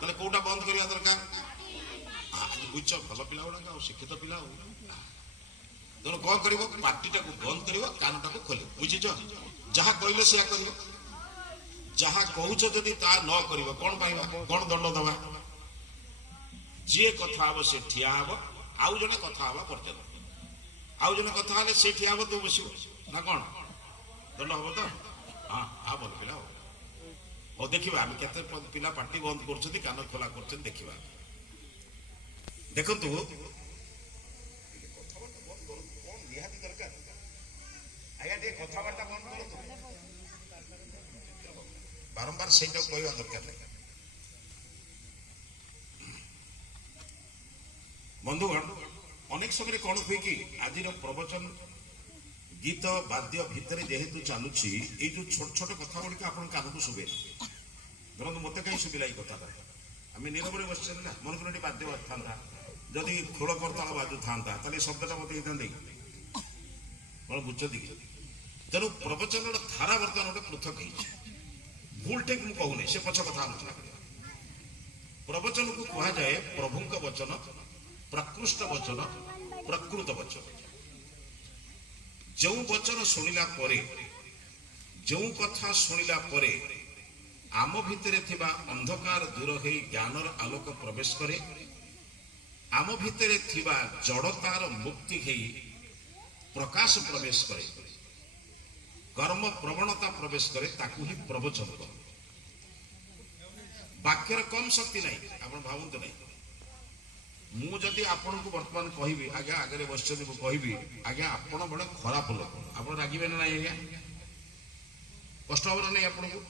তাহলে কোটা বন্ধ করা দরকার বুঝছ ভাল পিলা গুড়া শিক্ষিত পিলা তেমন কଣ କରିବ ପାଟିଟାକୁ ବନ୍ଦ କରିବ କାନଟାକୁ ଖୋଲିବ ବୁଝିଛ ଯାହା କହିଲେ ସେୟା କରିବ ଯାହା କହୁଛ ଯଦି ତା ନ କରିବ କଣ ପାଇବା କଣ ଦଣ୍ଡ ଦବା ଯିଏ କଥା ହବ ସେ ଠିଆ ହବ ଆଉ ଜଣେ କଥା ହବା ପର୍ଯ୍ୟନ୍ତ ଆଉ ଜଣେ କଥା ହେଲେ ସେ ଠିଆ ହବ ତୁ ବସିବ ନା କଣ ଦଣ୍ଡ ହବ ତ ହଁ ଭଲ ପିଲା ହବ ହଉ ଦେଖିବା ଆମେ କେତେ ପିଲା ପାଟି ବନ୍ଦ କରୁଛନ୍ତି କାନ ଖୋଲା କରୁଛନ୍ତି ଦେଖିବା ଦେଖନ୍ତୁ ନିହାତି ଦରକାର ଆଜ୍ଞା ଟିକେ କଥାବାର୍ତ୍ତା ବନ୍ଦ କରନ୍ତୁ ବାରମ୍ବାର ସେଇଟାକୁ କହିବା ଦରକାର ନାହିଁ ବନ୍ଧୁଗଣ ଅନେକ ସମୟରେ କଣ ହୁଏ କି ଆଜିର ପ୍ରବଚନ ଗୀତ ବାଦ୍ୟ ଭିତରେ ଯେହେତୁ ଚାଲୁଛି ଏଇ ଯୋଉ ଛୋଟ ଛୋଟ କଥା ଗୁଡିକ ଆପଣଙ୍କ କାନକୁ ଶୁଭେ ଧରନ୍ତୁ ମତେ କାହିଁ ଶୁଭିଲା ଏଇ କଥାଟା ଆମେ ନିରବରେ ବସିଛନ୍ତି ନା ମନେକର ଏଠି ବାଦ୍ୟ ବାଜୁଥାନ୍ତା ଯଦି ଖୋଳ କରତାଳ ବାଜୁଥାନ୍ତା ତାହେଲେ ଶବ୍ଦଟା ମତେ ହେଇଥାନ୍ତେ କଣ ବୁଝୁଛନ୍ତି କି ତେଣୁ ପ୍ରବଚନର ଧାରା ବର୍ତ୍ତମାନ ଗୋଟେ ପୃଥକ ହେଇଛି ଭୁଲ ଠିକ ମୁଁ କହୁନି ସେ ପଛ କଥା ଆଲୋଚନା କରିବା ପ୍ରବଚନକୁ କୁହାଯାଏ ପ୍ରଭୁଙ୍କ ବଚନ ପ୍ରକୃଷ୍ଟ ବଚନ ପ୍ରକୃତ ବଚନ ଯେଉଁ ବଚନ ଶୁଣିଲା ପରେ ଯେଉଁ କଥା ଶୁଣିଲା ପରେ ଆମ ଭିତରେ ଥିବା ଅନ୍ଧକାର ଦୂର ହୋଇ ଜ୍ଞାନର ଆଲୋକ ପ୍ରବେଶ କରେ ଆମ ଭିତରେ ଥିବା ଜଡ଼ତାର ମୁକ୍ତି ହେଇ ପ୍ରକାଶ ପ୍ରବେଶ କରେ କର୍ମ ପ୍ରବଣତା ପ୍ରବେଶ କରେ ତାକୁ ହିଁ ପ୍ରବଚନ କରେ ବାକ୍ୟର କମ ଶକ୍ତି ନାହିଁ ଆପଣ ଭାବନ୍ତୁ ନାହିଁ ମୁଁ ଯଦି ଆପଣଙ୍କୁ ବର୍ତ୍ତମାନ କହିବି ଆଜ୍ଞା ଆଗରେ ବସିଛନ୍ତି ମୁଁ କହିବି ଆଜ୍ଞା ଆପଣ ବଡ ଖରାପ ଲୋକ ଆପଣ ରାଗିବେ ନା ନାହିଁ ଆଜ୍ଞା କଷ୍ଟ ହବ ନା ନାହିଁ ଆପଣଙ୍କୁ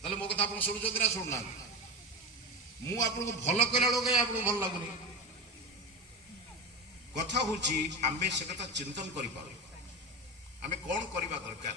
ତାହେଲେ ମୋ କଥା ଆପଣ ଶୁଣୁଛନ୍ତି ନା ଶୁଣୁନାହାନ୍ତି ମୁଁ ଆପଣଙ୍କୁ ଭଲ କହିଲା ବେଳକୁ ଆପଣଙ୍କୁ ଭଲ ଲାଗୁନି କଥା ହଉଛି ଆମେ ସେ କଥା ଚିନ୍ତନ କରିପାରୁ ଆମେ କଣ କରିବା ଦରକାର